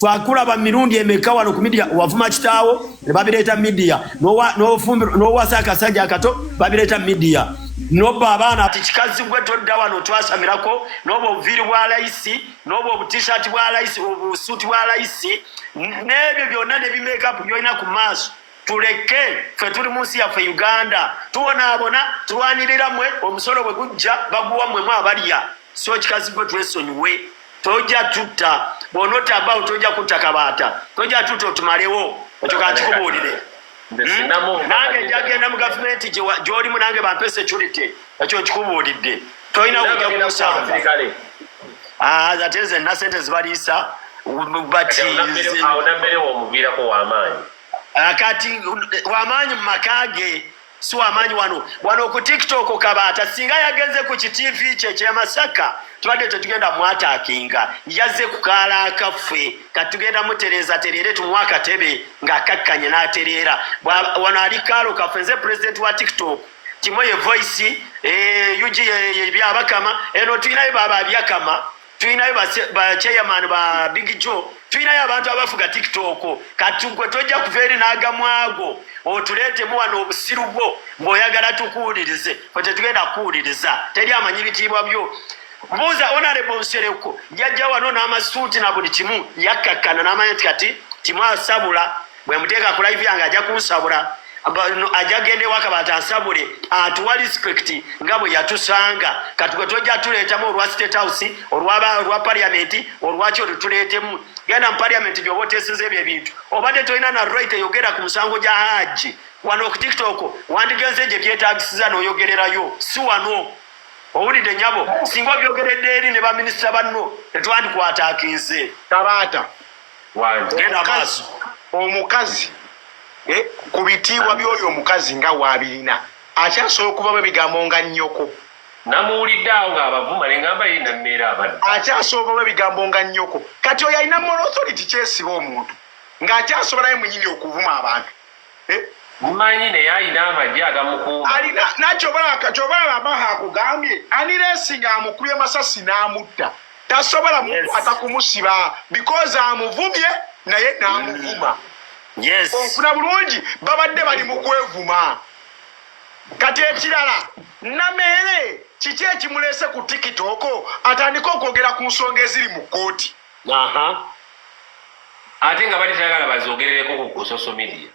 twakulaba mirundi emeka wano ku media wavuma kitaawo ne babireeta media n'owasa akasajja akato babireeta media noba abaana ati kikazi gwe todda wano twasamirako n'oba obuviiri bwa layisi n'oba obutishaati bwa layisi obusuuti bwa layisi n'ebyo byonna ne bimeekapu byolina ku maaso tuleke ffe tuli mu nsi yaffe Uganda tubonaabona tulwanirira mmwe omusolo bwe gujja baguwa mmwe abalya so kikazi gwe twesonyiwe tojja tutta bw'onotaba tojja kutta Kabaata tojja tutta otumalewo ekyo kakikubuulire nange njagenda mu gavumenti gy'olimu nange bampe security ekyo kikubuulidde tolina kujja kumusanga ate nze nna sente zibaliisa kati wamaanyi mu maka ge si wamaanyi wano ku TikTok Kabaata singa yagenze ku kitv kye ekyemasaka tubadde tetugenda mwataakinga yazze kukaala akaffe katugenda mutereeza tereere tumuwa akatebe ng'akakkanye n'atereera wano ali kaalo kaffe nze president wa TikTok Timo ye voice UG ye byabakama eno tulinayo baba byakama tulinayo ba chairman ba Big Joe tulinayo abantu abafuga TikTok katugwe tojja kuva eri n'agamwago otuleetemu wano obusiru bwo ng'oyagala tukuwulirize fe tetugenda kuwuliriza teri amanyi bitiibwa byo mbuuza honorable Nsereko yajja wano n'amasuuti na buli kimu yakkakkana n'amanya nti kati Timo asabula bwe muteeka ku live yange ajja kunsabula ajja gende ewa Kabaata ansabule atuwa respect nga bwe yatusanga kati gwe tojja tuleetamu olwa State House olwa parliament olwaki otutuleetemu genda mu parliament gy'oba oteeseza ebyo ebintu obadde tolina na right eyogera ku musango gya Hajji wano ku TikTok wandigenze gye byetaagisiza n'oyogererayo si wano owulidde nyabo singa obyogeredde eri ne baminisita banno tetwandikwataakinze Kabaata genda maaso omukazi ku bitiibwa by'oyo omukazi nga waabirina akyasobola okubamu ebigambo nga nnyoko namuwulidde awo ng'abavuma ne ngamba ye Nameere abadde akyasobola okubamu ebigambo nga nnyoko kati oyo alina moral authority kyesiba omuntu ng'akyasobola ye mwennyini okuvuma abantu mumanyi naye alina amagye agamukuuma alina nakyobalaba amaha akugambye aniresi ng'amukubye masasi n'amutta tasobola mukwata kumusiba because amuvumye naye n'amuvuma ofuna bulungi babadde bali mu kwevuma kati ekirala Nameere kiki ekimulese ku TikTok atandika okwogera ku nsonga eziri mu kkooti ate nga bali tayagala bazoogerereko ku social media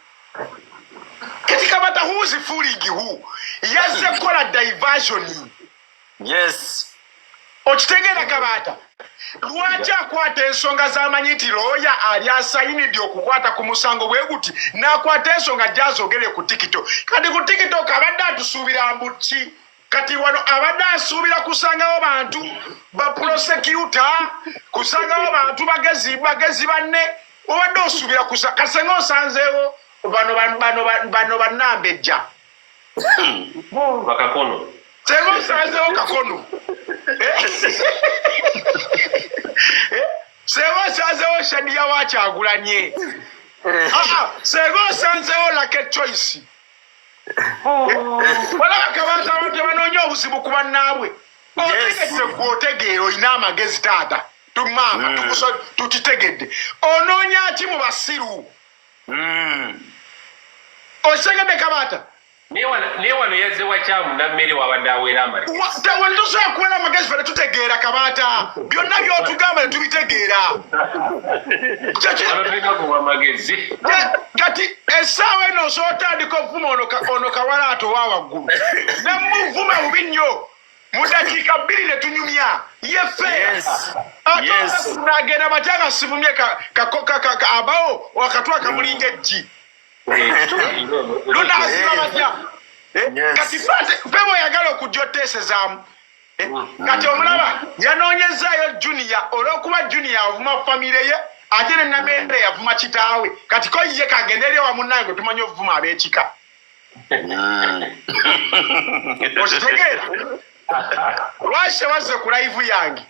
kati Kabaata who is fooling who yazze kukola diversion okitegeera Kabaata lwaki akwata ensonga z'amanyi nti looya ali asayinidde okukwata ku musango bwe guti n'akwata ensonga gy'azogere ku TikTok kati ku TikTok abadde atusuubira mbuki kati wano abadde asuubira kusangawo bantu baprosecuta kusangawo bantu bagezi banne obadde osuubira kasenga osanzeewo bano bannambejja bakakono senga osanzeewo kakono senga osanzeewo Shadiya Wakyagulanye senga osanzeewo Lucky Choice walaba Kabaata abantu tebanoonya obuzibu ku bannaabwe otegedde gweotegeera olina amagezi taata tumaama tukitegedde onoonya ki mu basiru osegedde Kabaata naye wano yazze wakyamu Nameere wabadde aweera amagezi wentusobola kuweera amagezi fe netutegeera Kabaata byonna byotugamba netubitegeera amagezi kati essaawa eno osobola otandika okuvuma ono Kawalaato wa waggulu nemuvuma bubi nnyo mu dakiika 2 netunyumya yeffe ate nagenda batya gasivumye abawo wakatwa kamulinga ejji lunaasiba batya kati febo oyagala okujja oteesezaamu kati omulaba yanoonyezaayo Junior olw'okuba Junior avuma famire ye ate ne Nameere yavuma kitaawe kati ko ye kagenda eri ewa munnange tumanye ovuma ab'ekika okitegeera lwaki tewazze ku live yange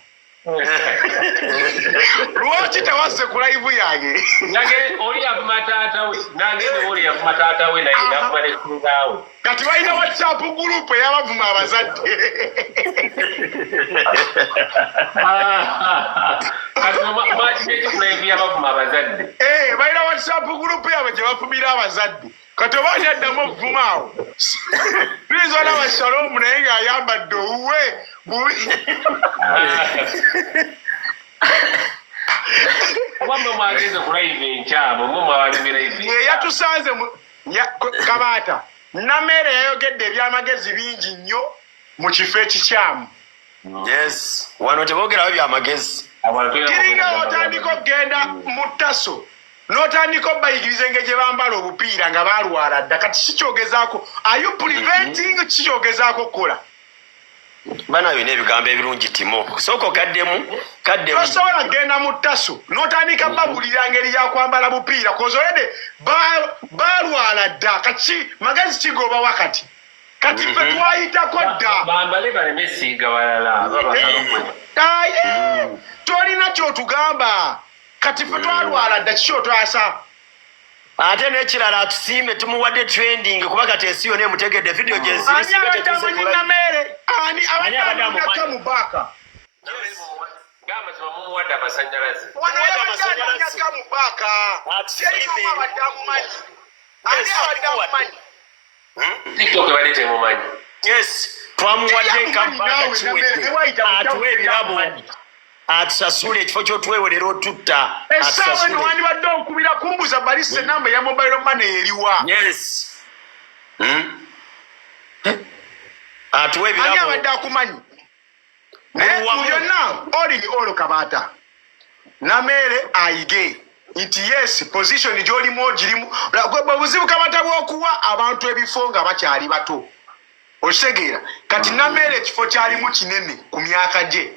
Lwaki tewazze ku live yange? Nage oli yakumatata we. Nange oli yakumatata we naye nakumalekungaawe. Kati balina WhatsApp group ey'abavuma abazadde. Kati mwakimeki ku live y'abavuma abazadde. Balina WhatsApp group yaabwe gye bafumira abazadde. Kati oba ani addamu okuvuma awo? Please olaba Shalom naye ng'ayambadde owuwe. Oba mwe mwageze ku live enkyabo mwe mwawalimi live. Yatusanze Kabaata. Nameere yayogedde ebyamagezi bingi nnyo mu kifo ekikyamu. Yes, wano teboogerawo byamagezi. Kiringa otandika okugenda mu ttaso n'otandika obayigiriza engeri gye bambala obupiira nga balwala dda kati kikyogezaako. Are you preventing kikyogezaako okukola? Bana bina ebigambo ebirungi Timo. Sooka okaddemu. Tosobola kugenda mu ttaso n'otandika babulira ngeri yakwambala bupiira kozolede balwala dda kati magezi kigoba wakati kati ffe twayitako dda bambale baleme siiga balala tolina kyotugamba kati ffe twalwala dda kikyotwasa. Ate n'ekirala atusiime tumuwadde trending kuba kati ensi yonna emutegedde video ani abadde amanyi Nameere? Ani abadde amunyaka mu baaka? Gamazima mumuwadde amasanyalaze. Wano yabadde amunyaka mu baaka. Serikamu abadde amumanyi. Ani abadde amumanyi? TikTok ebadde temumanyi. Yes, twamuwadde kampaka kiwedde. Atuwe ebirabo. Atusasule ekifo ky'otwewolera otutta. Essaawa eno wandibadde okubira kumbuza balise enamba ya mobile money eriwa. Yes. Atuwe ebirabo. Ani abadde akumanyi? Naye byonna oli ni olo Kabaata. Nameere ayige nti yes position gy'olimu ogirimu. Bwe buzibu Kabaata bw'okuwa abantu ebifo nga bakyali bato. Okitegeera kati Nameere ekifo kyalimu kinene ku myaka gye.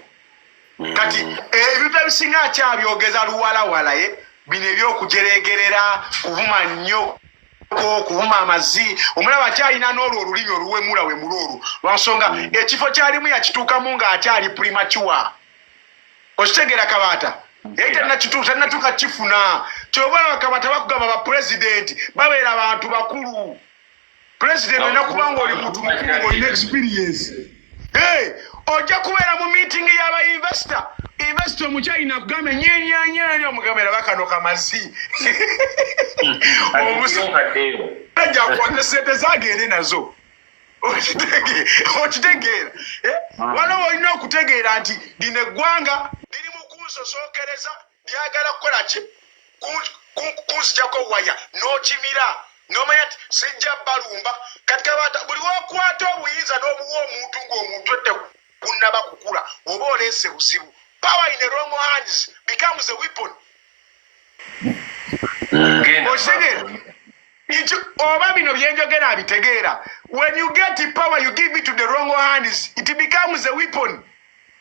Kati ebintu ebisinga akyabyogeza luwalawala bino ebyokujeregerera kuvuma nnyo kuvuma amazzi omulaba akyalina n'olwo olulimi oluwemula wemula olwo lwansonga ekifo kyalimu yakituukamu ng'akyali premature. Okitegeera Kabaata tannatuuka kifuna kyobalaba Kabaata bakugamba bapulezidenti babeera abantu bakulu. Pulezidenti olina kuba ng'oli muntu mukulu ng'olina experience. Ojja kubeera mu meeting y'aba investor omukyalina kugamba nyenyanyanyi omugambira bakano kamazzi ajja kukwata sente zagende nazo. Okitegeera waliwo olina okutegeera nti lino eggwanga liri mu kunsosookereza lyagala kukola ki kunsigyako waya n'okimira n'omanya nti sijja balumba kati Kabaata buli wokwata obuyinza n'obuwa omuntu ng'omuntu ette kunnaba kukula oba oleese buzibu. Power in the wrong hands becomes a weapon. Oba bino byenjogera abitegeera. When you get the power you give it to the wrong hands it becomes a weapon.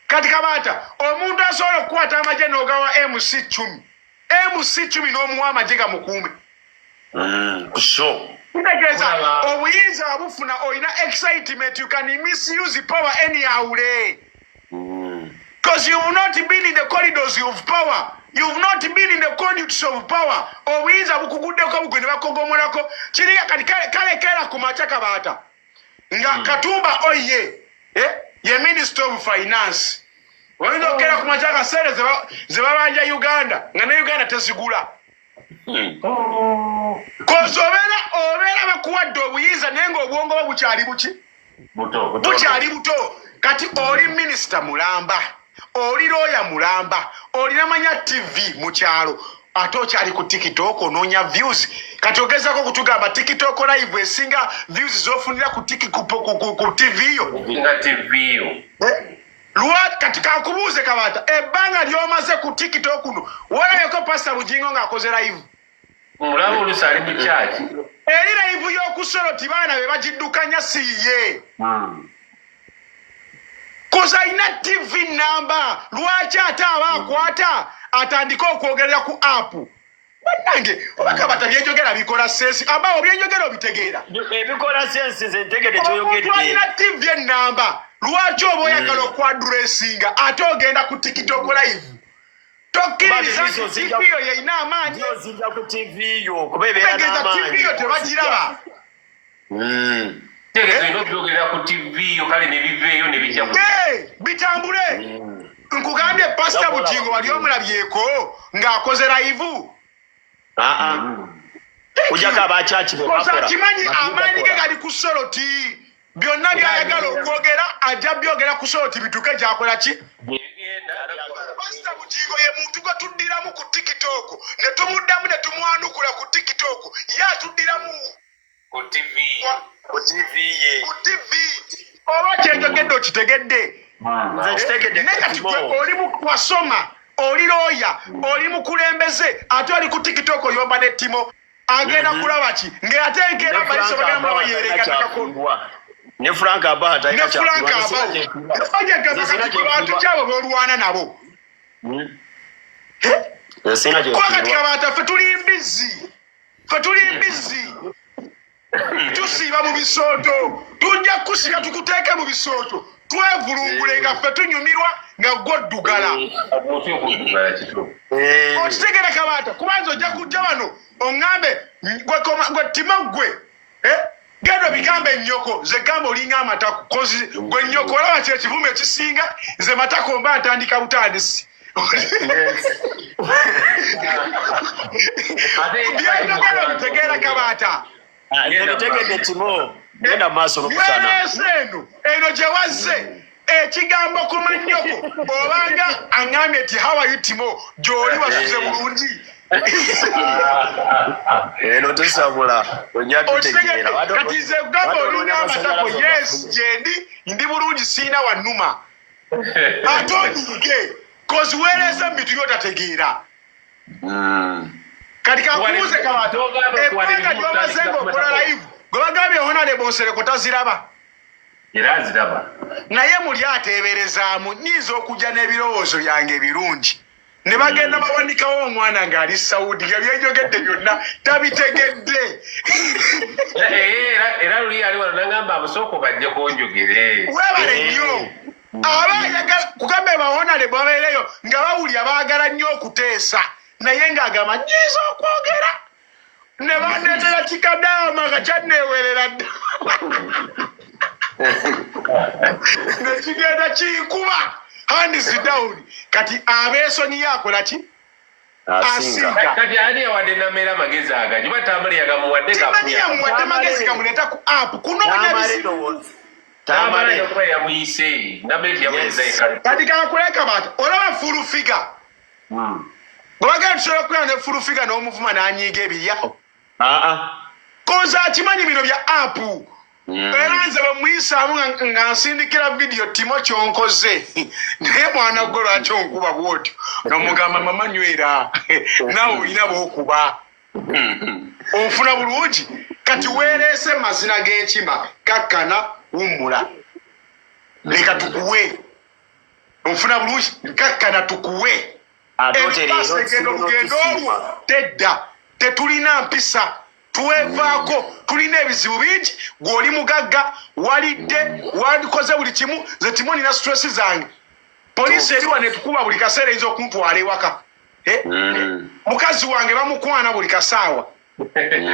Kati Kabaata omuntu asobola okukwata amagye n'ogawa MC10 n'omuwa amagye gamukuume. Ntegeeza obuyinza abufuna olina excitement you can misuse power anyhow. Because you have not been in the corridors of power. You have not been in the conduits of power. Obuyinza bukuguddeko bugwe bakogomolako kiriya kati kalekera ku maca Kabaata nga Katumba oye ye Minister of Finance oyinza okera ku maca kaseere ze babanja Uganda nga ne Uganda tezigula. Kozi obeera bakuwadde obuyinza naye ng'obwongo bwo bukyali bukyali buto. Kati oli minisita mulamba oli looya mulamba olina manya TV mu kyalo ate okyali ku TikTok onoonya views. Kati ogezako kutugamba TikTok live esinga views z'ofunira ku TV yo. Kati kakubuuze Kabaata ebbanga ly'omaze ku TikTok kuno walabeko Pastor Bugingo ng'akoze live. Mulaba oluusi ali mu kyaki. Eri live y'okusoloti baana be bagiddukanya siye. Koza alina TV namba lwaki ate aba akwata atandika okwogerera ku app bannange obaka batabyenjogera bikola sensi aba obyenjogera obitegeera ebikola sensi nze ntegedde kyoyogedde twalina TV ennamba lwaki oba oyagala okwadressinga ate ogenda ku TikTok live tokkiririza TV yo yeyina amaanyi zinja ku TV yo kuba ebeera n'amaanyi TV yo tebagiraba tegeeza ino byogera ku TV yo kale ne biveeyo ne bijja bitambule nkugambye pasita Bugingo wali omulabyeko ng'akoze live ojjako abakyaki bebakola kimanyi amaanyi ge gali ku Soroti byonna byayagala okwogera ajja byogera ku Soroti bituke gyakola ki pasita Bugingo ye muntu gwe tuddiramu ku TikTok ne tumuddamu ne tumwanukula ku TikTok ye atuddiramu ku TV oba kyenjogedde okitegedde nze kitegedde oli wasoma oli looya oli mukulembeze ate oli ku TikTok oyomba ne Timo agenda kulaba ki ng'ate enkeera baliso bagenda mulaba yeerenga ne Frank Abba ne Frank Abba bantu kyabo b'olwana nabo kuba kati kabaata ffe tuli mbizzi tusiiba mu bisooto tujja kusika tukuteeke mu bisooto twevulungule nga ffe tunyumirwa nga gwoddugala okitegere kabaata kubanza ojja kujja wano oŋŋambe gwe Timo gwe genda bigambe ennyoko nze gamba olinga amataku kozi gwe nnyoko olaba kyekivumu ekisinga nze matako mba ntandika butandisi byayogera bitegeera kabaata ebitegedde Timo genda maaso n'okusana eno gye wazze ekigambo ku mannyoko obanga aŋŋambye nti how are you Timo gy'oli wasuze bulungi eno tusabula ojja tutegeera kati nze gamba olinga amatako yes gyendi ndi bulungi siina wannuma ate onyiige kozi weereese mu bitu byotategeera kati kakubuuze kabaata ebbanga gyomazenga okola live gwe bagambye Honorable Nsereko taziraba era aziraba naye muli ateeberezaamu nyiza okujja n'ebirowoozo byange ebirungi ne bagenda bawanikawo omwana ng'ali Saudi nga byenjogedde byonna tabitegedde era luli ali wano nagamba amusooka bajje kunjogere weebale nnyo aba ayagala kugamba Honorable babeereyo nga bawulya baagala nnyo okuteesa naye ng'agamba nyiza okwogera ne bandeetera kikadaama nga kyanneewerera dda nekigenda kiyikuba hands down kati abeesonyiyo akola ki asinga kati ani yawadde Nameere amagezi aganye oba Tamale yagamuwadde yamuwadde magezi gamuleeta ku app kunoonya bizibu Tamale okuba yamuyise Nameere yamuweza kati kakuleka baata olaba full figure bwebagenda tusobola okukola ne full figure n'omuvuma n'anyiiga ebirya koza akimanyi bino bya app era nze bwemuyisaamu nga nsindikira vidiyo Timo kyonkoze naye mwana gwe lwaki onkuba bwotyo nomugamba mama nywera nawe olina bwokuba onfuna bulungi kati weereese mazina g'enkima kakkana wummula leka tukuwe onfuna bulungi kakkana tukuwe ebipasa egenda olugendo olwo tedda tetulina mpisa tuwevaako tulina ebizibu bingi gw'oli mugagga walidde wandikoze buli kimu ze Timo nina stress zange poliisi eri wano etukuba buli kaseera eyinza okuntwala ewaka mukazi wange bamukwana buli kasaawa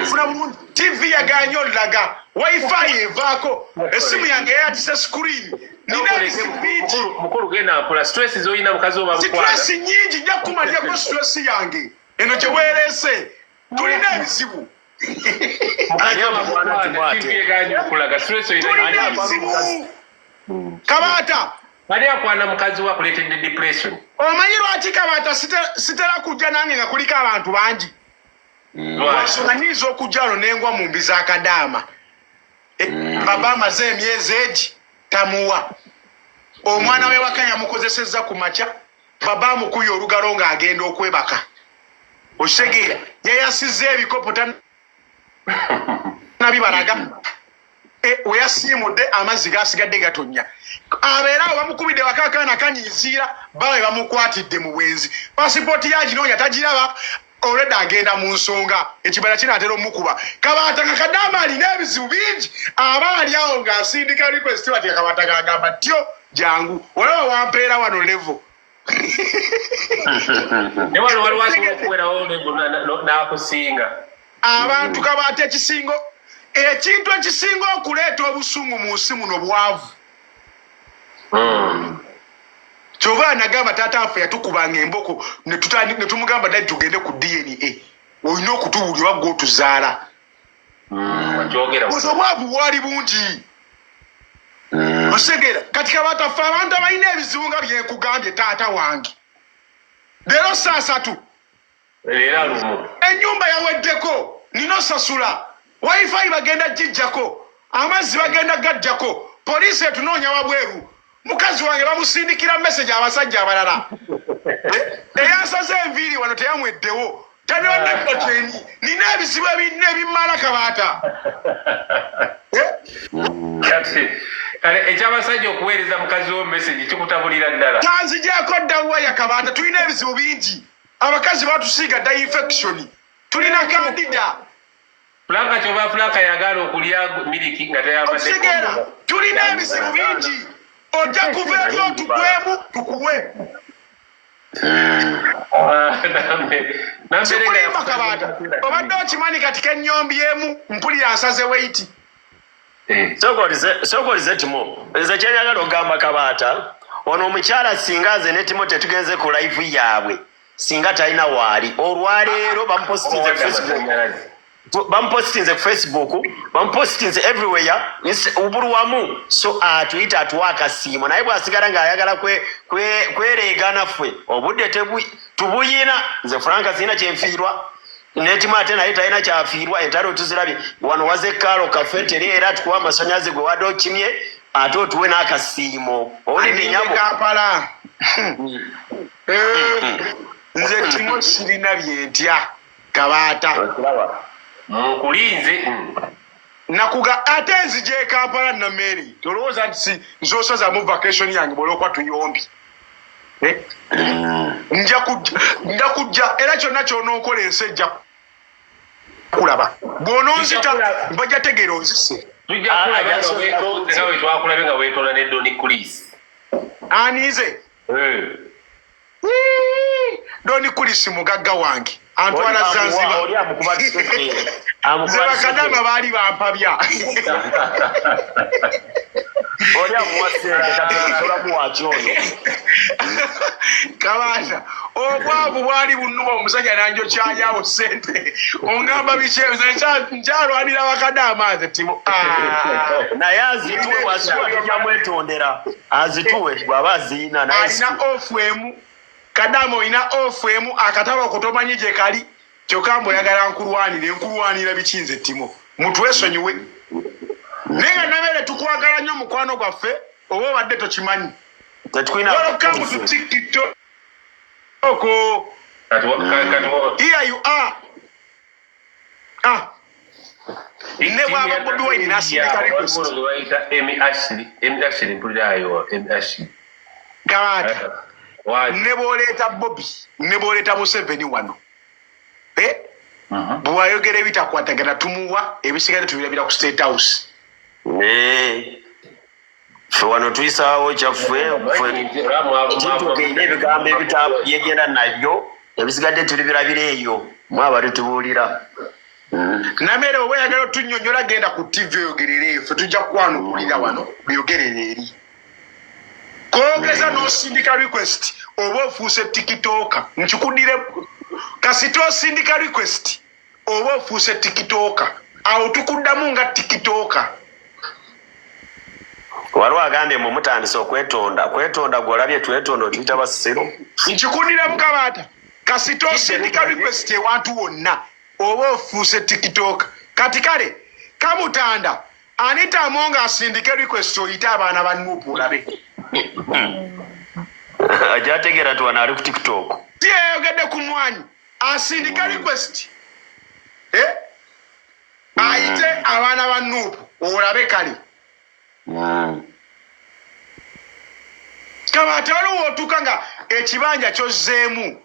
funa bulungi TV yaganye olaga wifi evaako essimu yange yayatise screen nina ebizibu bingi mukulu genda mpola stress z'olina mukazi oba stress nyingi nja kumalirako stress yange eno gye weereese tulina ebizibu kabaata ani akwana mukazi wa kuleetedde depression omanyi lwaki kabaata sitera kujja nange nga kuliko abantu bangi nsonga nyiza okujja wano nengwa mu mbi za kadaama baba amaze emyezi egi tamuwa omwana we waka yamukozesezza ku makya baba amukuye olugalo ng'agenda okwebaka okitegeera yayasizza ebikopo nabibalaga weyasiimudde amazzi gasigadde gatonnya abeera awo bamukubidde waka akaana kanyiiziira bawe bamukwatidde mu bwenzi pasipooti yaginoonya tagiraba olwedde agenda mu nsonga ekibala kinaatera omukuba Kabaata Kakadaama alina ebizibu bingi aba ali awo ng'asindika request bati Kabaata gagamba tyo jangu olaba wampeera wano levo ne wano waliwo asobola okuwerawo n'akusinga abantu Kabaata ekintu ekisinga okuleeta obusungu mu nsi muno bwavu kyova nagamba taata waffe yatukubanga emboko ne tumugamba dadi tugende ku DNA olina okutuwulira wagga otuzaala obwavu bwali bungi osegera kati Kabaata ffe abantu abalina ebizibu nga byenkugambye taata wange leero saa 3 ennyumba yaweddeko nina osasula wifi bagenda gijjako amazzi bagenda gajjako poliisi etunoonya wabweru mukazi wange bamusindikira message abasajja abalala eyansaze enviiri wano teyamweddewo taniwanakyeni nina ebizibu ebimala Kabaata kale ekyabasajja okuweereza mukazi wo message kikutabulira ddala tanzigyako ddawaya Kabaata tulina ebizibu bingi abakazi batusiiga dda infection tulina kandida Flanka choba flanka yagala okulya miliki nga tayambadde Osigera tulina ebizibu bingi ojja kuva eri otugwemu tukuwe Nambere Kabaata obadde okimanyi kati kennyombi emu mpulira nsaze weiti sokolize timo nze kyenyagala okugamba Kabaata ono omukyala singa nze ne Timo tetugenze ku live yaabwe singa talina waali olwaleero bamupostinze ku Facebook bampostinze everywhere ubulwamu so atuyita atuwa akasiimo naye bwasigala ng'ayagala kwereega naffe obudde tubuyina nze Franka sina kyenfiirwa Netimo ate naye talina kyafiirwa entalo tuzirabye wano waze kalo kafetere era tukuwa amasanyalaze gwe wadde okimye ate otuwe n'akasiimo owulidde nyabo Kampala nze Timo sirina byentya Kabaata mukulinze nakuga ate nzije Kampala Nameere tolowooza nti nzosoza mu vacation yange bwolokwa tuyombi nja kujja era kyonna kyonookola ensi ejja kulaba bw'ononzita bajja tegeera onzise tujja kulaba twakulabe nga weetola ne Doni Kulisi anize Doni Kulisi mugagga wange antwala Zanzibar nze bakadama baali bampabya Kabaata obwavu bwali bunnuma omusajja nanjo kyayawo sente ongamba bikyezo nkyalwanira bakadama nze Timo naye azituwe bwazituwa tujamwetondera azituwe bwaba aziina alina ofu emu Kadama olina ofu emu akataba okutomanyi gye kali kyokka mbu oyagala nkulwanira bikinze Timo mutwesonyiwe naye nga Nameere tukwagala nnyo mukwano gwaffe oba obadde tokimanyi welcome to TikTok here you are ne bwaba Bobi Wine nasindika request Kabaata ne bw'oleeta Bobi ne bw'oleeta Museveni wano bw'ayogera ebitakwatagana tumuwa ebisigadde tubirabira ku State House ffe wano tuyisaawo kyaffe ebigambo ebitabyegenda nabyo ebisigadde tulibirabira eyo mwaba tutubuulira Nameere oba oyagala otunnyonnyola genda ku TV oyogerere eyo ffe tujja kukwanukulira wano byogerere eri koogeza n'osindika request oba ofuuse tikitooka nkikuddire kasita osindika request oba ofuuse tikitooka awo tukuddamu nga tikitooka waliwo agambye mu mutandise kwetonda gwolabye twetonda otuyita basiro nkikuddire mu Kabaata kasita osindika request ewantu wonna oba ofuuse tikitooka kati kale Kamutanda Anita Amonga asindike request oyite abaana ba Nuupu olabe ajategeera tu wano ali ku TikTok tiyeyogedde ku mwanyi asindika request ayite abaana ba Nuupu olabe kale Kabaata waliwo otuuka nga ekibanja kyozzeemu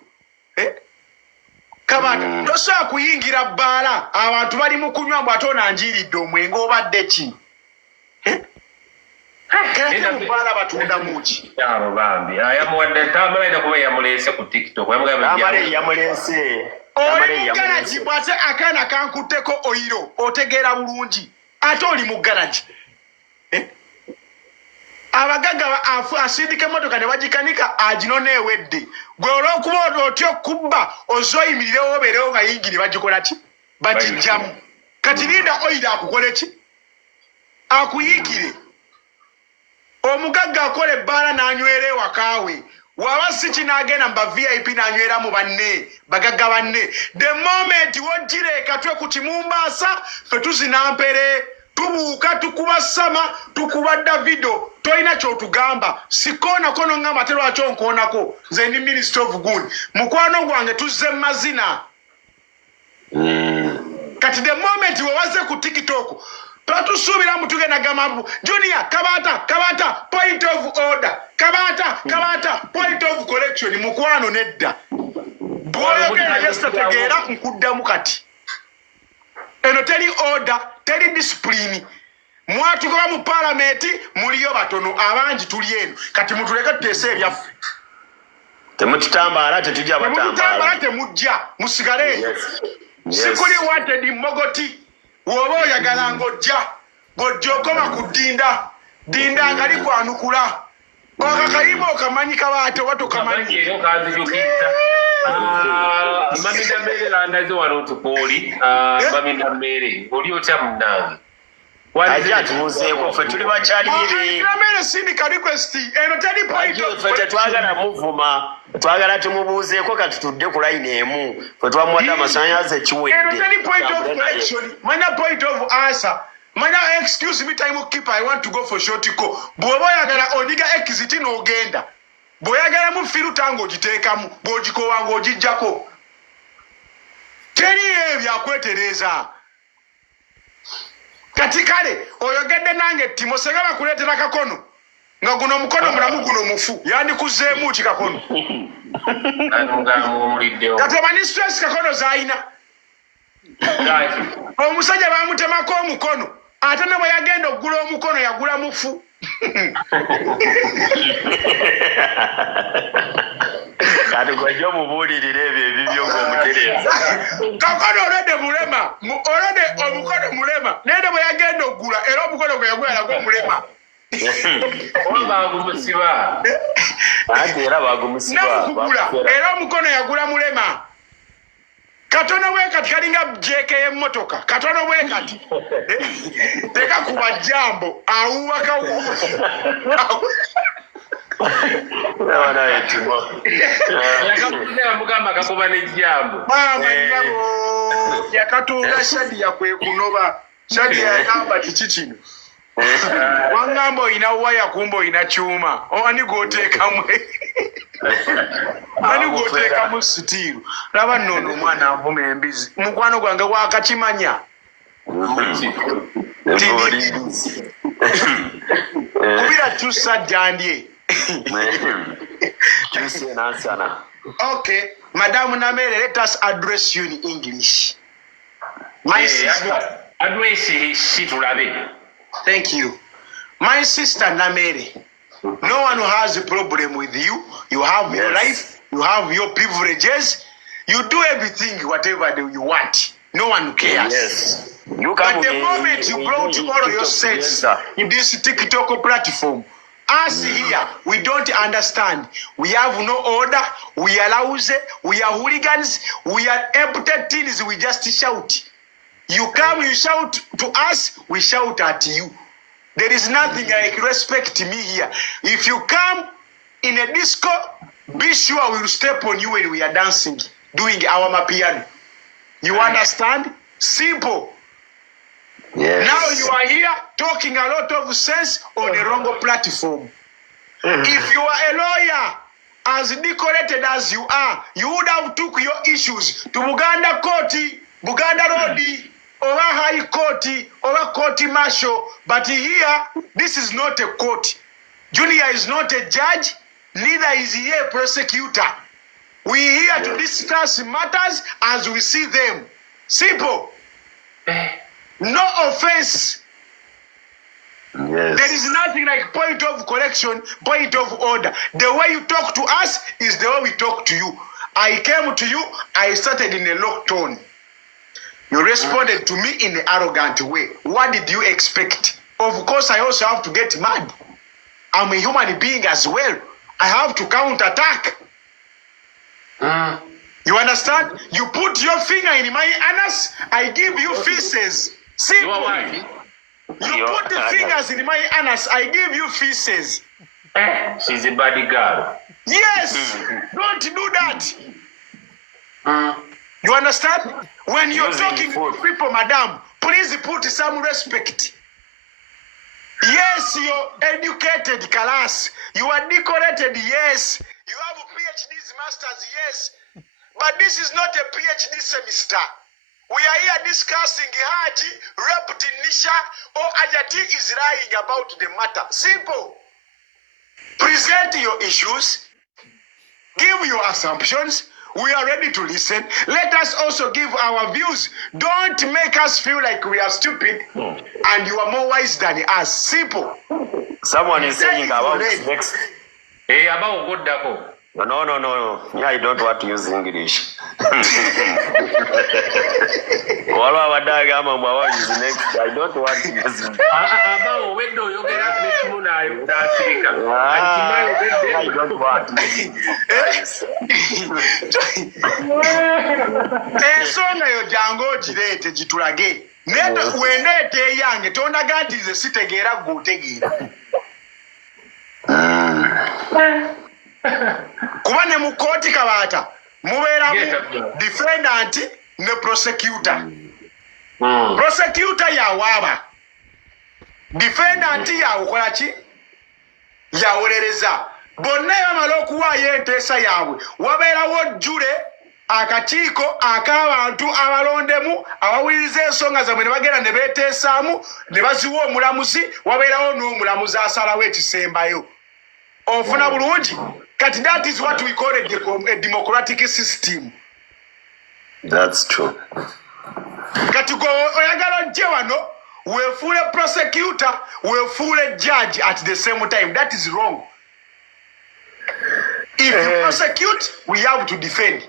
Kabata tosobola kuyingira bbaala abantu bali mu kunywa mbw ate onanjiiridde omwenge obadde ki kerate mu bbaala batunda muki abo bambi yamuwadde tamalina kuba yamuleese ku tiktok yamuleese oli mugalaji bwate akaana kankutteko oyiro otegeera bulungi ate oli mugalaji abagaga asindika emotoka ne bagikanika agino neewedde gwe olw'okuba otya okubba ozoyimirirewo obeerewo nga yingiri bagikola ki bagijjamu kati linda oyiro akukole ki akuyiikire omugagga akola ebbaala n'anywera ewakaawe waba si kinaagenda mu ba vip n'anywera mu banne bagagga banne the moment wojjira ekatwe ku kimumbaasa fe tuzina mpere tubuuka tukuba sama tukuba davido tolina kyotugamba sikoonako noŋŋamba ate lwaki onkoonako nze ndi minister of good mukwano gwange tuzze mu mazina kati the moment wewaze ku tiktok totusuubira mutugenda gamabu junior kabata point of order kabata point of correction mukwano nedda bwoyogera yesitategeera nkuddamu kati eno teri order teri discipline mwatugoba mu palamenti muliyo batono abangi tuli eno kati mutuleke tuteese ebyaffe temututambala tetujja batambala temujja musigale sikuli wanted mogoti woba oyagala ng'ojja okoma ku dinda ngali kwanukula okakayimba okamanyi kabaate oba tokamanyi maminda mmere landaze wano tupooli maminda mmere oli otya munnange ajja tubuuzeeko ffe tuli bakyaliire Nameere sindika request eno teri point ffe tetwagala muvuma twagala tumubuuzeeko kati tudde ku layini emu fwe twamuwadde amasannyalaze kiwedde eno teri point of correction manya point of answer manya excuse me time keep I want to go for short call bw'oba oyagala oniga exit n'ogenda bw'oyagala mu firuta ng'ogiteekamu bw'ogikoowa ng'ogijjako teri ebyakwetereeza kati kale oyogedde nange timosenga bakuleetera kakono nga guno omukono mulamu guno mufu yandikuzeemu ki kakono kati omanyi stress kakono z'ayina omusajja bamutemako omukono ate ne bwe yagenda okugula omukono yagula mufu kati gwajja omubuulirira ebyo ebibyo ng'omutereeza kakono olwedde mulema olwedde omukono mulema naye ne bwe yagenda okugula era omukono gwe yagula yagwa omulema bagumusiba anti era bagumusiba nakugula era omukono yagula mulema katono bwe kati kalinga jeke y'emmotoka katono bwe kati tekakuba jambo awuwa kawuwa mugamba kakuba nejambo nyabo yakatunga shadiya kwe kunoba shadiya yagamba kiki kino wangamba oyina waya kumba oyina kyuma ani gwoteekamu sitiiru laba nnono omwana anvuma embizi mukwano gwange wakakimanya kubira tusajjandye okay Madam Nameere, let us address you in English. My sister, thank you. My sister Nameere, no one has a problem with you. You have your life, you have your privileges, you do everything whatever you want. No one cares. Yes. But the moment you brought all your sets in this TikTok platform, us here, we don't understand. We have no order. We are lousy. We are hooligans. We are empty teens. We just shout. You come, you shout to us, we shout at you. There is nothing like respect me here. If you come in a disco, be sure we will step on you when we are dancing, doing our mapiano. You understand? Simple. Yes. Now you are here talking a lot of sense on a wrong platform. If you are a lawyer, as decorated as you are, you would have took your issues to Buganda Court, Buganda Road, or High Court, or Court Martial. But here, this is not a court. Junior is not a judge, neither is he a prosecutor. We here to discuss matters as we see them. Simple. No offense. Yes. There is nothing like point of correction, point of order. The way you talk to us is the way we talk to you. I came to you, I started in a low tone. You responded to me in an arrogant way. What did you expect? Of course, I also have to get mad. I'm a human being as well. I have to counterattack. You understand? You put your finger in my anus, I give you feces. Simple. You put the fingers in my anus, I give you feces. She's a bad girl. Yes! Don't do that. You understand? When you're talking to people, madam, please put some respect. Yes, you're educated, class. You are decorated, yes. You have PhDs, masters, yes. But this is not a PhD semester. We are here discussing Haji, Repti Nisha, or Ajati is lying about the matter. Simple. Present your issues. Give your assumptions. We are ready to listen. Let us also give our views. Don't make us feel like we are stupid and you are more wise than us. Simple. Someone is saying about next. Hey, about good dako. No. Yeah, I don't want to use English. Wala wadaga mwa use next. I don't want to use. About window you get up next muna Africa. I don't want. Ensonga yo jango girete gitulage. Nenda wendete yange tonda gati ze sitegeera gutegeera. Kuba ne mu kooti Kabata mubeeramu defendant ne prosecutor. Prosecutor yawaaba, defendant yawukola ki? Yawolereza. Bonna bamala okuwaayo enteesa yaabwe wabeerawo jjule akakiiko ak'abantu abalondemu abawuliriza ensonga zammwe ne bagenda ne beeteesaamu ne baziwa omulamuzi, wabeerawo n'omulamuzi asalawo ekisembayo. Ofuna bulungi. Kati that is what we call a democratic system. That's true. Kati go oyagala nje wano wefuule prosecutor, wefuule judge at the same time. That is wrong. If you prosecute, we have to defend.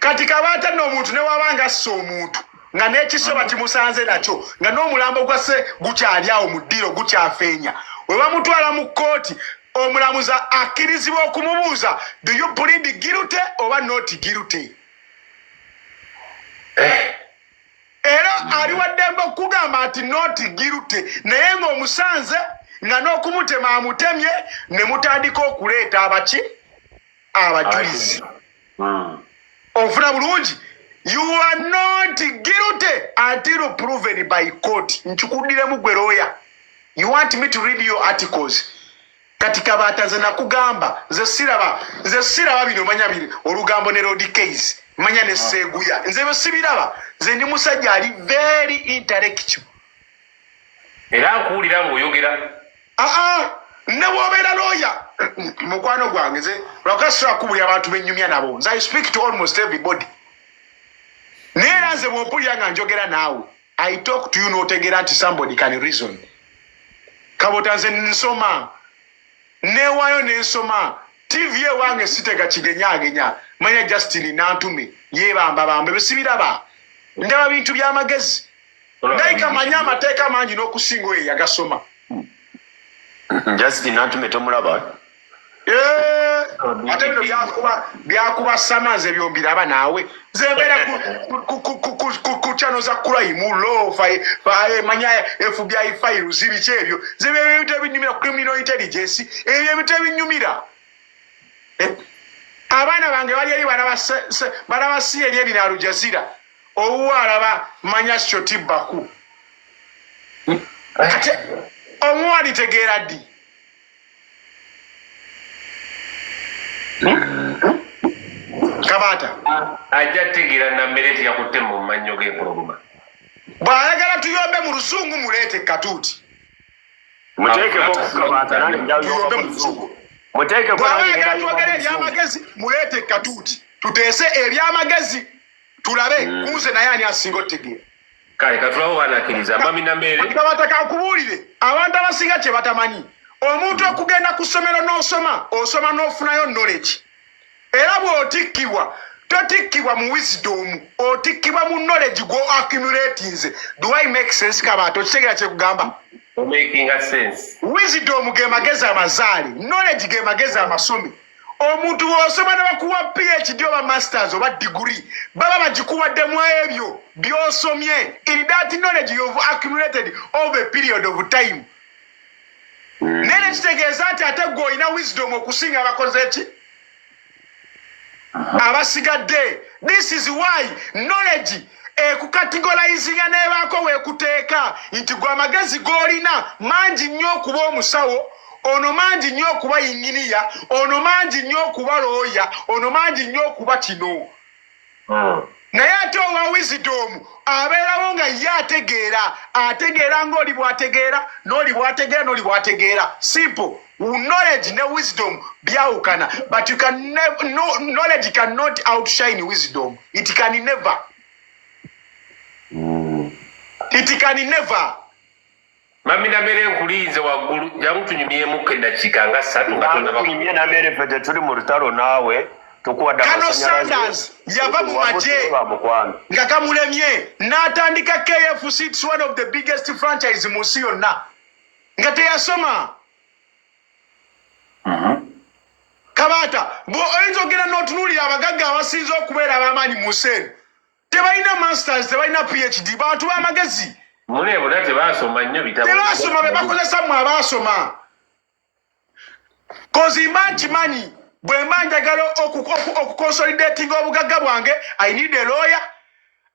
Kati Kabata n'omuntu ne wabanga so omuntu nga n'ekisoba kimusanze nakyo nga n'omulambo gwase gukyali awo mu ddiro gukyafeenya, we bamutwala mu kkooti omulamuza akkirizibwa okumubuuza, do you plead guilty oba not guilty? Era ali waddembe okugamba ati not guilty, naye ng'omusanze nga n'okumutema amutemye ne mutandika okuleeta abaki? Abajulizi. Ofuna bulungi. You are not guilty until proven by court. Nchukuddiremu gwe lawyer. You want me to read your articles? Kati Kabata ze nakugamba ze siraba bino manya bino olugambo ne road case manya ne seguya nze besibiraba ze ndi musajja ali very intellectual era akuulira ng'oyogera ne bw'obeera lawyer mukwano gwange ze lwakasira kubulya abantu bennyumya nabo nze I speak to almost everybody neera nze bw'ompulira nga njogera naawe I talk to you n'otegeera nti somebody can reason. Kabota nze nsoma newayo nensoma TV ewange sitega kigenyaagenya manya Justin nantume yebamba bambe besibiraba ndaba bintu by'amagezi ndayika manya amateeka mangi n'okusinga oyo yagasoma. Justin nantume tomulaba? Ate bino byakuba samaze byombiraba naawe nze mbeera ku channel za crime law manya FBI files biki ebyo nze ebintu ebinyumira criminal intelligence ebyo ebintu ebinyumira. Abaana bange bali eri balaba CNN na Al Jazeera owalaba manya Shotibbaku ate omuwali tegeera ddi Kabata ajja tegeera Nameere yakutte mu mannyo g'empologoma. bw'ayagala tuyombe mu Luzungu muleete katuuti Muteekeko Kabata nani njawulo mu Luzungu. Muteekeko bw'ayagala twogere ebyamagezi muleete katuuti tuteese ebyamagezi tulabe kunze naye ani asinga otegeera kale katulawo wanakiriza mami Nameere kabataka kubuulire abantu abasinga kye batamanyi omuntu okugenda ku ssomero osoma n'ofunayo knowledge era bw'otikkibwa totikkibwa mu wisdom otikkibwa mu knowledge go accumulatinze. Do I make sense kabato kitegeera kye kugamba making a sense wisdom ge magezi amazaali knowledge ge magezi amasomi omuntu bw'osoma ne bakuwa PhD oba masters oba degree baba bagikuwaddemu ebyo by'osomye in that knowledge you've accumulated over a period of time. Nene kitegeeza nti ate gwe olina wisdom okusinga abakoze ki abasigadde. This is why knowledge ekukategorizinga nebaako weekuteeka nti gwe amagezi g'olina mangi nnyo okuba omusawo, ono mangi nnyo okuba inginiya, ono mangi nnyo okuba looya, ono mangi nnyo okuba kino. Naye ate owa wisdom abeerawo nga ye ategeera ng'oli bw'ategeera n'oli bw'ategeera n'oli bw'ategeera. Simple. Knowledge ne wisdom byawukana, but you can never, knowledge cannot outshine wisdom. It can never. It can never. Mami Nameere nkuliinze waggulu jamu tunyumyemu eddakiika nga 3 nga tunyumye Nameere fete tuli mu lutalo naawe tukuwadde Kano Sanders yava mu magye nga kamulemye n'atandika KFC. It's one of the biggest franchise mu nsi yonna nga teyasoma. Kabata oyinza ogenda n'otunuulira abagagga abasinze okubeera ab'amaanyi mu nsi eno tebalina masters tebalina PhD bantu b'amagezi muneebona tebaasoma nnyo bitabo tebaasoma be bakozesa mmwe abaasoma kozi mba nkimanyi bwe mba njagala okukonsolidatinga obugagga bwange. I need a lawyer,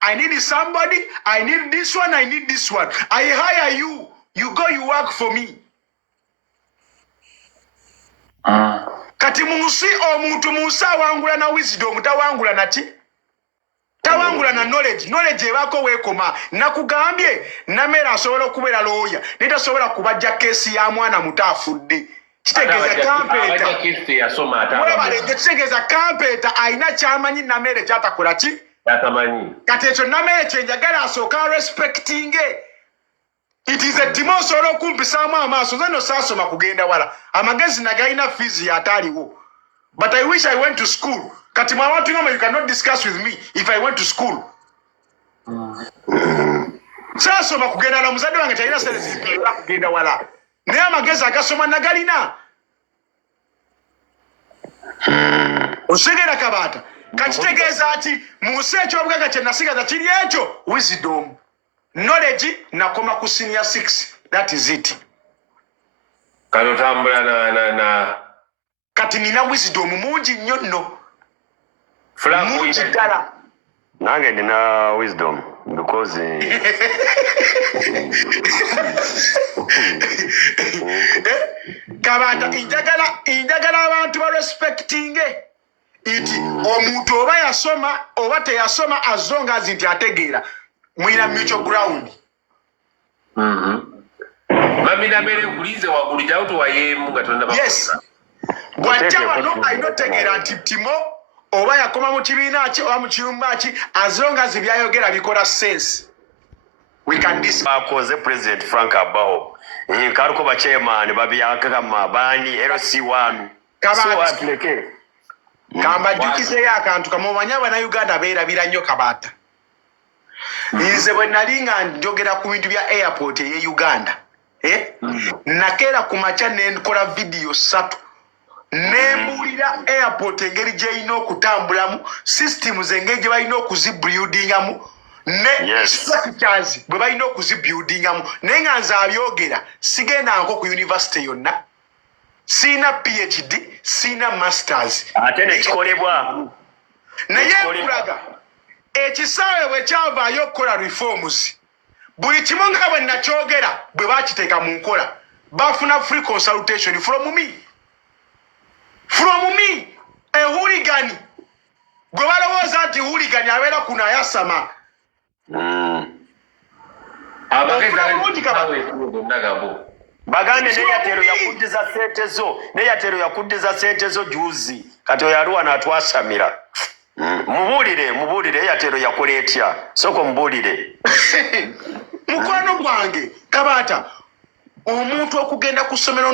I need somebody, I need this one, I need this one. I hire you, you go, you work for me. Kati mu nsi omuntu mu nsi awangula na wisdom tawangula naki tawangula na knowledge ebaako weekoma. Nakugambye Nameere asobola okubeera looya naye tasobola kubajja keesi ya mwana muto afudde. Kitegeeza kampeeta alina kyamanyi Nameere kyatakola ki kati ekyo Nameere kyenjagala asooka respectinge. It is a timo osobola okumpisaamu amaaso nze no saasoma kugenda wala amagezi nagalina fiizi yataaliwo. But I wish I went to school. Kati mwa watu ngoma you cannot discuss with me if I went to school. Saasoma kugenda na muzadde wange talina sente zimpira kugenda wala naye amagezi agasoma nagalina. Osegeera Kabaata kakitegeeza ati mu nsi ekyobugagga kye nasigaza kiri ekyo wisdom. Knowledge nakoma ku senior 6. That is it. Kano tambula na kati nina wisdom mungi nnyo nno. Mungi ddala. Nange nina wisdom because Kabaata injagala abantu ba respectinge iti omuntu oba yasoma oba teyasoma as long as nti ategeera mwina mutual ground. Mami Nameere nkuliinze waggulu jawo tuwayeemu nga tonda yes. Bw'ajja wano alina otegeera nti timo oba yakoma mu kibiina ki oba mu kiyumba ki as long as byayogera bikola sense. We can bakoze President Frank Abaho karuko ba chairman babyakagama bani LC1 so atleke kamba jukize yakantu kama banyaba na Uganda beerabira nnyo Kabaata. Nze bwe nalinga njogera ku bintu bya airport ye Uganda nakera ku macha nenkola video 3 nemulira airport engeri gye ino okutambulamu systems engeri gye balina okuzibuildingamu ne structures bwe balina okuzibuildingamu naye nga nze abyogera sigenda nko ku university yonna sina PhD sina masters ate nekikolebwa naye nkulaga ekisaawe bwe kyavaayo okukola reforms buli kimu nga bwe nakyogera bwe bakiteeka mu nkola bafuna free consultation from me a hooligan gwe balowooza nti hooligan abeera kuno ayasama. Bagambe neyatero yakuddiza sente zo juzi kati oyo aliwa n'atwasamira. Mubuulire yatero yakola etya soko mubuulire. Mukwano gwange Kabata omuntu okugenda ku ssomero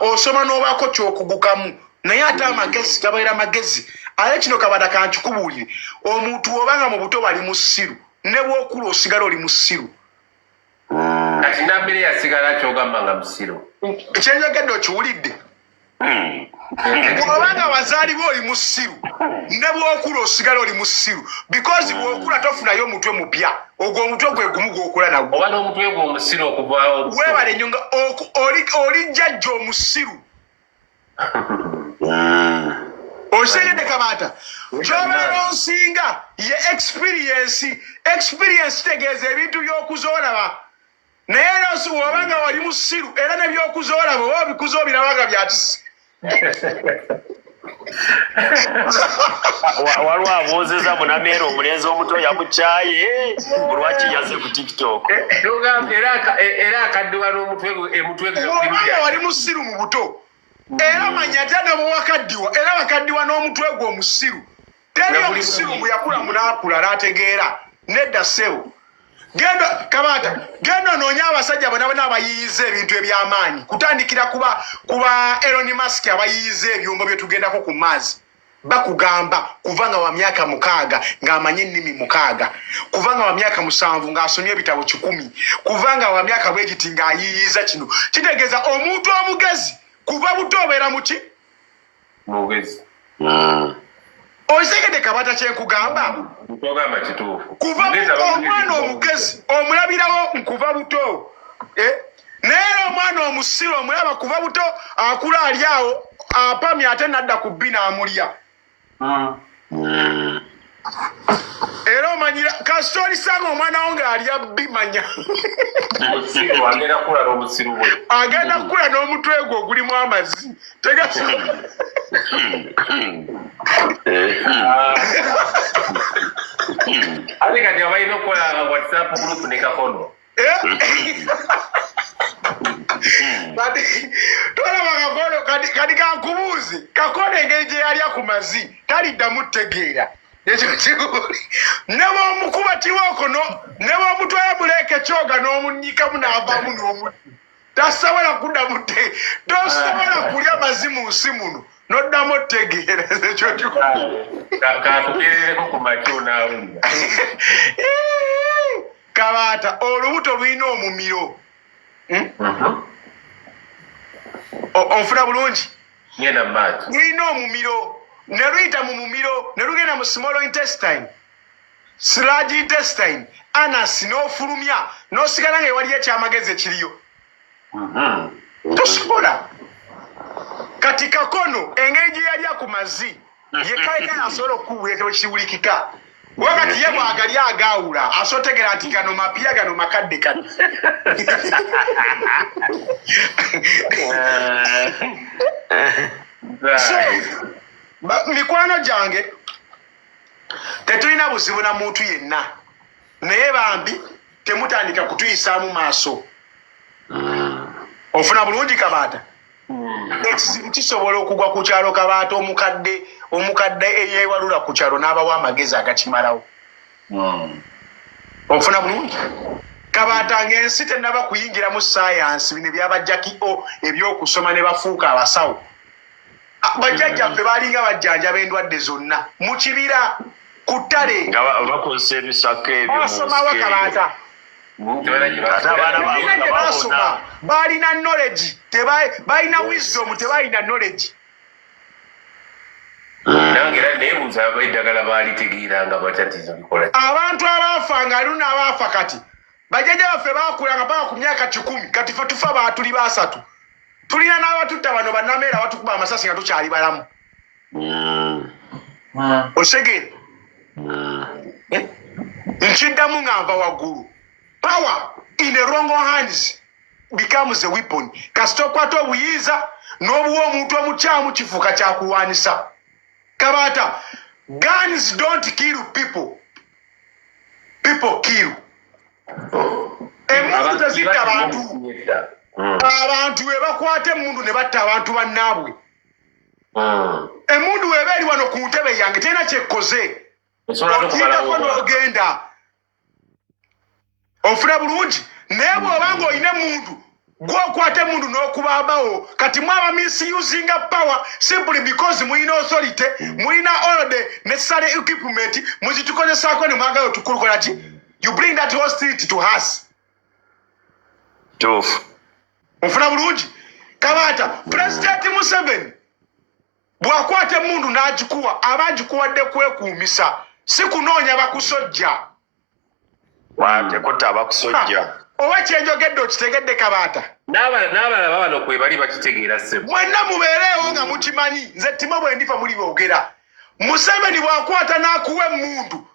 osoma n'obaako kyokugukamu naye ate amagezi gabaera magezi ale kino Kabata kankikubuulire omuntu obanga mu buto bali musiru ne bwokula osigala oli musiru kati Nameere yasigala kyogamba nga musiru ekyenjogedde okiwulidde obanga bazaali bo oli musiru ne bwokula osigala oli musiru because bwokula tofunayo omutwe mupya ogwo omutwe gwe gumu gwokula nagwo oba n'omutwe gwe omusiru okuvaawo weebale ennyonga oli jjajja omusiru osegedde Kabata kyobeera onsinga ye experience kitegeeza ebintu by'okuzoolaba naye nosi wobanga wali musiru era ne by'okuzoolaba oba obikuza obirabanga byatisi waliwo abuuzizza mu Nameere omulenzi omuto yamukyaye lwaki yaze ku TikTok era akaddiwa n'omutwe obanga wali musiru mu buto era manya ate nobwewakaddiwa era wakaddiwa n'omutwe gwe omusiru teri omusiru bwe yakula munaakula n'ategeera nedda ssebo genda Kabata genda onoonya abasajja bonna abayiyiza ebintu eby'amaanyi kutandikira kuba Elon Musk abayiyiza ebyombo bye tugendako ku maazi bakugamba kuva nga wa myaka 6 ng'amanyi ennimi 6 kuva nga wa myaka 7 ng'asomye ebitabo 100 kuva nga wa myaka bwegiti ng'ayiyiza kino kitegeeza omuntu omugezi kuva buto obeera muki mugezi ozegedde Kabata kyenkugamba ntogamba kituufu kuva omwana omugezi omulabirawo nkuva buto naye omwana omusiru omulaba kuva buto akula ali awo apamya ate nadda ku bbi n'amulya era omanyira kasita olisanga omwana wo ng'alya bbi manya agenda kukula n'omutwe gwe ogulimu amazzi ate kati abalina okukola WhatsApp group ne Kakono tolaba Kakono kati kankubuuze Kakono engeri gye yalya ku mazzi taliddamu ttegeera ekyo kikuli ne bw'omukuba kibooko ne bw'omutwala buleeke kyoga n'omunyikamu n'avaamu n'omuddu tasobola kuddamu tosobola kulya mazzi mu nsi muno n'oddamu ottegeera ekyo katugerereko ku makyo naawulira Kabata olubuto lulina omumiro onfuna bulungi ngenda mumaaso lulina omumiro ne luyita mu mumiro ne lugenda mu small intestine large intestine anus n'ofulumya n'osigala nga ewaliyo ekyamagezi ekiriyo tosobola kati Kakono engeri gye yalya ku mazzi yekayeka asobola okukiwulikika wakati ye bwagali agaawula asobola otegera nti gano mapya gano makadde kati so mikwano gyange tetulina buzibu na muntu yenna naye bambi temutandika kutuyisaamu maaso ofuna bulungi Kabata ekizibu kisobola okugwa ku kyalo Kabata omukadde eyewalula ku kyalo n'abawa amagezi agakimalawo ofuna bulungi Kabata ng'ensi tennaba kuyingiramu sayansi bino byabajjaki ebyokusoma ne bafuuka abasawo bajjajjaffe baalinga bajjanjaba endwadde zonna mu kibira ku ttale nga bakozesa ebisaka ebyo basomawo Kabata basoma balina knowledge balina wisdom tebalina knowledge nange era neebuuza eddagala baalitegeeranga batatizo bikola abantu abaafa nga luna abaafa kati bajjajja baffe baakulanga paka ku myaka 10 kati ffe tufa baatuli 3 tulina n'abatutta bano bannameera abatukuba amasasi nga tukyali balamu osegeera nkiddamu nga nva waggulu power in the wrong hands becomes a weapon kasita okwata obuyiiza n'obuwa omuntu omukyamu kifuuka kyakulwanisa Kabata guns don't kill people kill emundu tezitta abantu we bakwata emundu ne batta abantu bannaabwe emundu weba eri wano ku ntebe yange tena kyekoze okiyitako n'ogenda ofuna bulungi naye bw'obanga olina emundu gwokwate mundu n'okubambawo kati mwaba misusing power simply because mulina authority mulina all the necessary equipment muzitukozesaako ne mwagala otukulukola ki you bring that hostility to us tuufu ofuna bulungi kabata president Museveni bwakwate mundu n'agikuwa abagikuwadde kwekuumisa si kunoonya bakusojja tekutta abakusojja oba kyenjogedde okitegedde kabata n'abalaba bano kwe bali bakitegeera ssebo mwenna mubeereewo nga mukimanyi nze ttima bwe ndifa muli boogera Museveni bwakwata n'akuwa emundu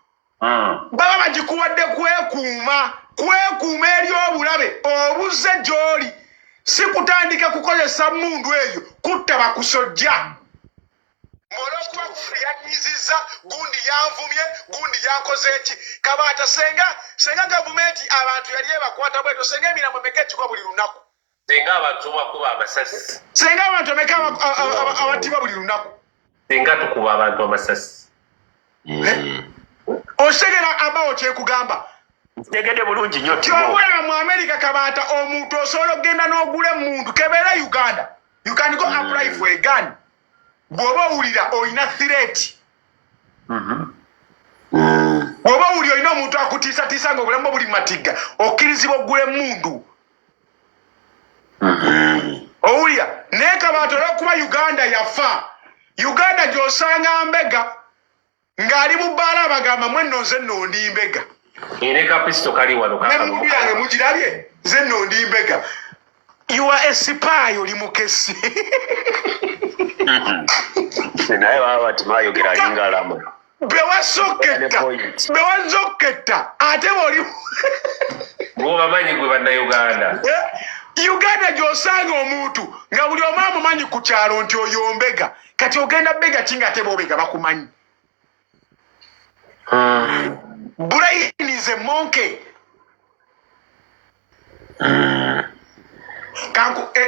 baba bagikuwadde kwekuuma eri obulabe obuze gy'oli si kutandika kukozesa mundu eyo kutta bakusojja olwokuba gundi yanyiziza gundi yanvumye gundi yankoze eki kabata senga gavumenti abantu yali ebakwata bweto senga emiramu emeka egikwa buli lunaku singa abantu bakuba amasasi senga abantu emeka abatibwa buli lunaku singa tukuba abantu amasasi okitegera abawo kyekugamba tegedde bulungi nnyo kyobulaba mu America kabata omuntu osobola okgenda n'ogula emundu kebeera Uganda you can go apply for a gun bw'oba owulira olina threat bw'oba owulira olina omuntu akutiisatiisa nga obulamu buli matigga okkirizibwa oggula emundu owulira naye kabata olw'okuba Uganda yafa Uganda gy'osanga mbega ng'ali mu bbaala bagamba mwenno nze nno ndi mbega ine kapisito kali wano nemundu yange mugirabye nze nno ndi mbega you are a spy oli mukesi naye baba bati bayogera alinga alama bewazoketta ate boli bwobamanyi gwe bannayuganda Uganda gy'osanga omuntu nga buli omu amumanyi ku kyalo nti oyo mbega kati ogenda bega kinga ate boobega bakumanyi brain is a monkey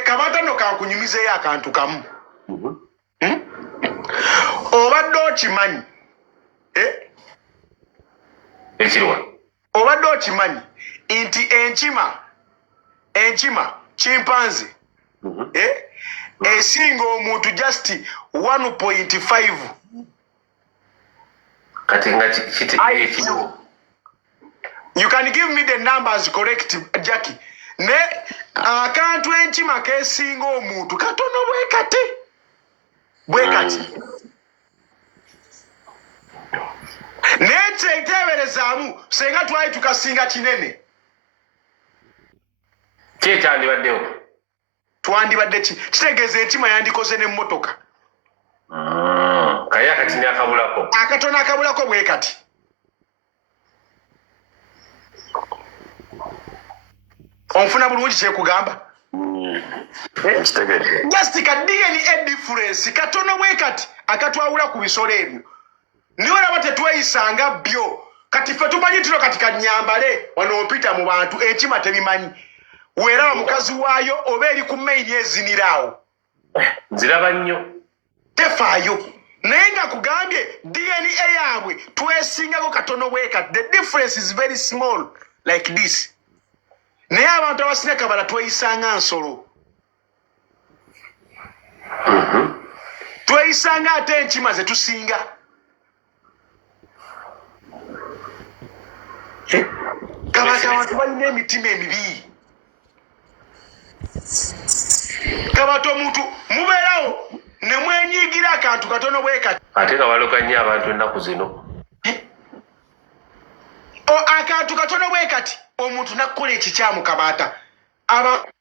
kabata no kankunyumizeyo akantu kamu obadde okimanyi ekirwa obadde okimanyi nti enkima chimpanze esinga omuntu just 1.5 kati nga you can give me the numbers correct Jackie ne akantu enkima kesinga omuntu katono bwe kati nekyeteeberezaamu senga twali tukasinga kinene kyekyandibaddewo twandibadde kitegeeza enkima yandikoze n'emmotoka kaye akatini akabulako akatono akabulako bwe kati onfuna bulungi kyekugamba just ka DNA difference katono bwe kati akatwawula ku bisolo ebyo niwe olaba tetweyisanga byo kati ffe tumanyi tuno kati kanyambale wano opita mu bantu enkima tebimanyi weeraba mukazi waayo oba eri ku maini eziniraawo nziraba nnyo tefaayo naye nga kugambye DNA yaabwe twesingako katono bwe kati the difference is very small like this naye abantu abasinga kabala tweyisanga nsolo tweyisanga ate enkima ze tusinga kabata abantu balina emitima emibi kabata omuntu mubeerawo ne mwenyiigira akantu katono bwe kati ate nga baloka nnyo abantu ennaku zino akantu katono bwe kati omuntu nakkola ekikyamu kabata abantu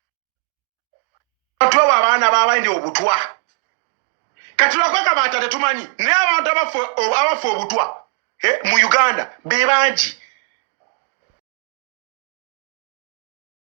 abo abaana babaindi obutwa kati lwakwa kabata tetumanyi naye abantu abafa obutwa mu Uganda be bangi